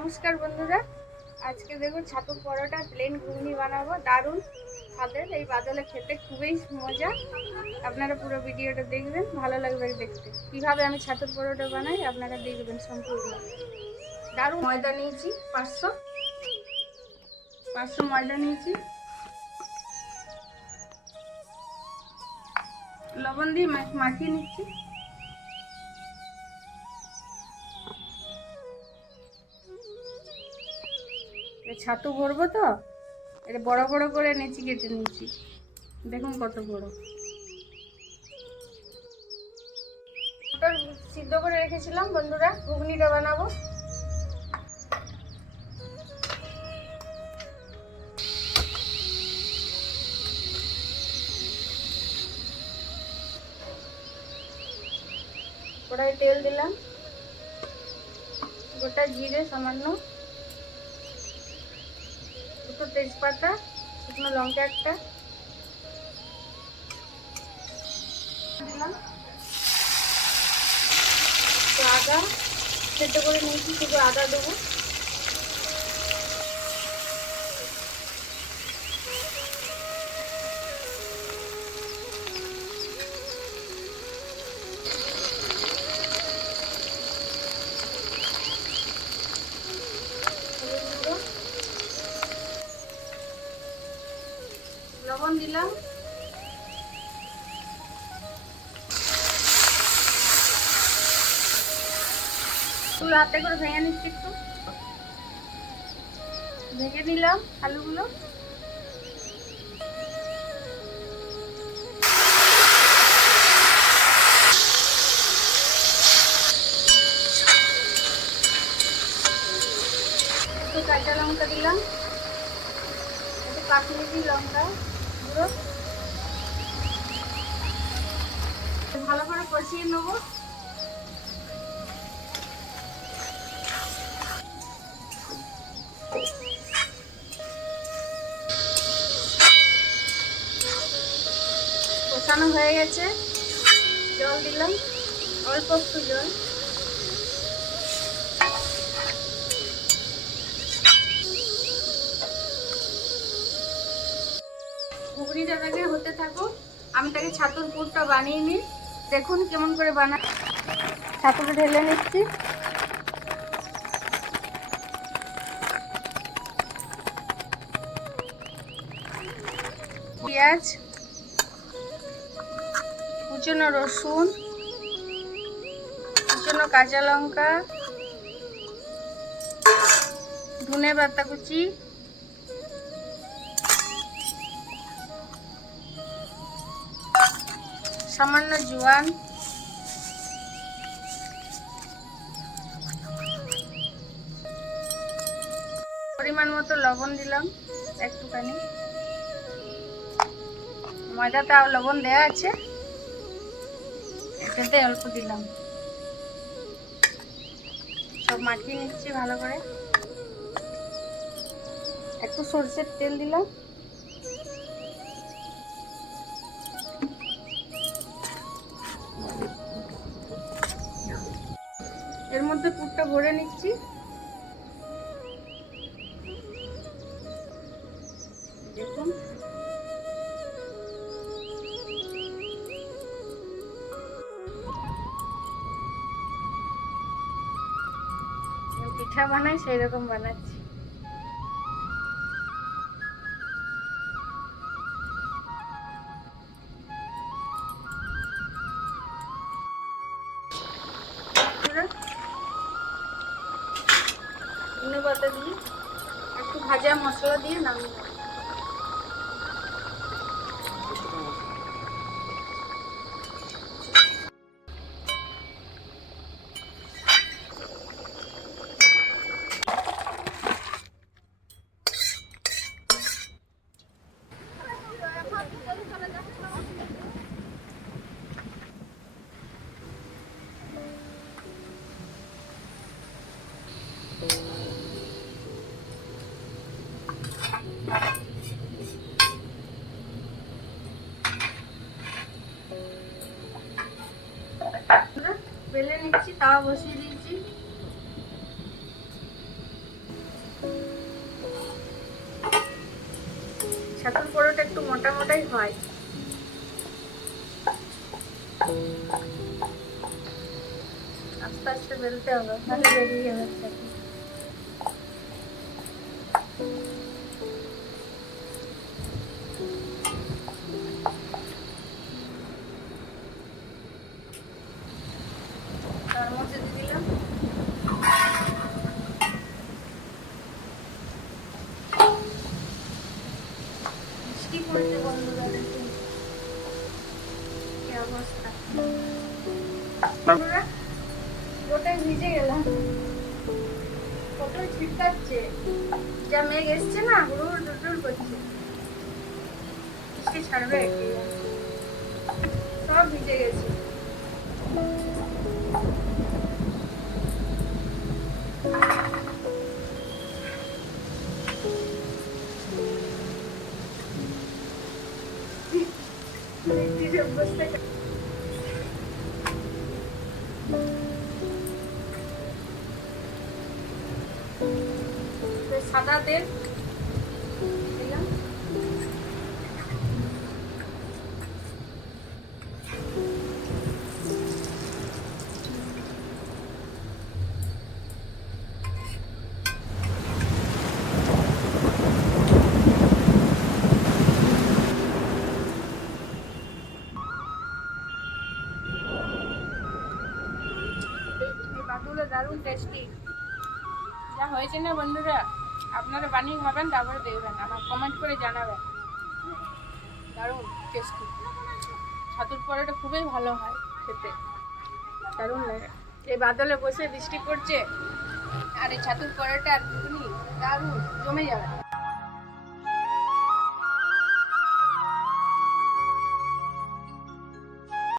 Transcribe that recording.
নমস্কার বন্ধুরা, আজকে দেখুন ছাতুর পরোটা প্লেন ঘুগনি বানাবো। দারুণ স্বাদের, এই বাদলে খেতে খুবই মজা। আপনারা পুরো ভিডিওটা দেখবেন, ভালো লাগবে দেখতে। কিভাবে আমি ছাতুর পরোটা বানাই আপনারা দেখবেন সম্পূর্ণ। দারুণ ময়দা নিয়েছি 500 ময়দা নিয়েছি, লবণ দিয়ে মাখিয়ে নিচ্ছি। ছাতু ভরবো তো, এটা বড় বড় করে নেচি কেটে নিচ্ছি। দেখুন কত বড়। মটর সিদ্ধ করে রেখেছিলাম বন্ধুরা, ঘুগনিটা বানাবো। কড়াই তেল দিলাম, গোটা জিরে সামান্য, দুটো তেজপাতা, শুকনো লঙ্কা একটা দিলাম, আদা সেদ্ধ করে নিয়েছি, শুধু আদা দেবো। লবণ দিলাম, তুই হাতে করে ভেঙে নিচ্ছি, একটু ভেঙে নিলাম আলুগুলো। একটু কাঁচা লঙ্কা দিলাম, একটু কাশ্মীরি লঙ্কা গুঁড়ো, ভালো করে কষিয়ে নেবো। কষানো হয়ে গেছে, জল দিলাম, অল্প একটু জল। ঘুগনিটা তাকে হতে থাকুক, আমি তাকে ছাতুর পুরটা বানিয়ে নিই। দেখুন কেমন করে বানাই। ছাতুটা ঢেলে নিচ্ছি, পেঁয়াজ, কুচনো রসুন, কুচনো কাঁচা লঙ্কা, ধনে পাতা কুচি, সামান্য জোয়ান, পরিমাণ মতো লবণ দিলাম একটুখানি, ময়দাটা লবণ দেওয়া আছে, এটাতে অল্প দিলাম। সব মাখিয়ে নিচ্ছি ভালো করে। একটু সরষের তেল দিলাম, এর মধ্যে পুরটা ভরে নিচ্ছি। দেখুন পিঠা বানাই সেই রকম বানাচ্ছি। ধনে পাতা দিয়ে একটু ভাজা মশলা দিয়ে নামিয়ে নেব। বেলে নিচ্ছি, তাওয়া বসিয়ে দিয়েছি। মোটা মোটাই হয়। আস্তে আস্তে বেলতে হবে, তাহলে বেরিয়ে যাবে চাটনি। তার মধ্যে দিয়ে দিলাম বৃষ্টি পড়ছে বন্ধুরা, দেখুন কি অবস্থা। বন্ধুরা গোটাই ভিজে গেলাম, পটল ছিটকাচ্ছে, যা মেঘ এসছে না হুড়ুর ডুডুর করছে, বৃষ্টি ছাড়বে কি জানি। সব ভিজে গেছে। সাদা তেল দিলাম, দারুণ টেস্টি। যা হয়েছে না বন্ধুরা, আপনারা বানিয়ে খাবেন, তারপরে দেখবেন, আমার কমেন্ট করে জানাবেন। দারুণ টেস্টি। ছাতুর পরোটা খুবই ভালো হয় খেতে, দারুণ লাগে। এই বাদলে বসে বৃষ্টি পড়ছে আর এই ছাতুর পরোটা আর ঘুগনি দারুণ জমে যাবে।